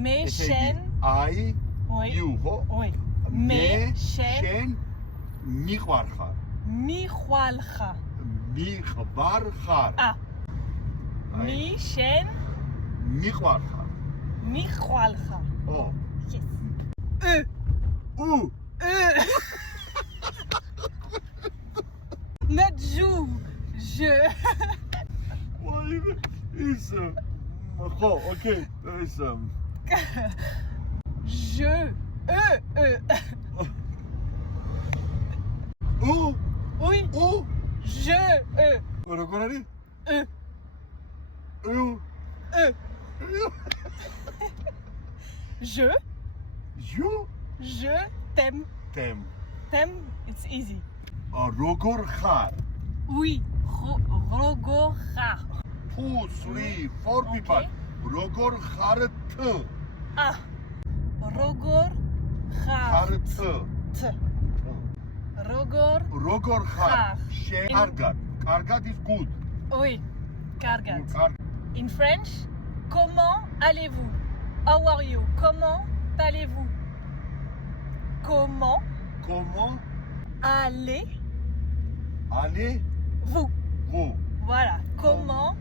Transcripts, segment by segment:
მე შენ აი იუ ხო? მე შენ მიყვარხარ. მიხვალხარ. მიყვარხარ. მი შენ მიყვარხარ. მიხვალხარ. ო. Yes. Not joue. Je. Is ხო, okay, is Je. Oui. Je. როგორ არის? Je. You Je t'aime. T'aime, it's easy. როგორ ხარ? Oui. Როგორ ხარ? 2, 3, 4 people. როგორ ხართ? როგორ ხარ? ხართ. როგორ ხარ? შენ კარგად is good. Oui. Კარგად. In French, comment allez-vous? How are you? Comment allez-vous? Comment allez-vous? Vous. Voilà. Comment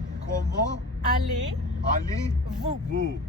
allez-vous? allez-vous?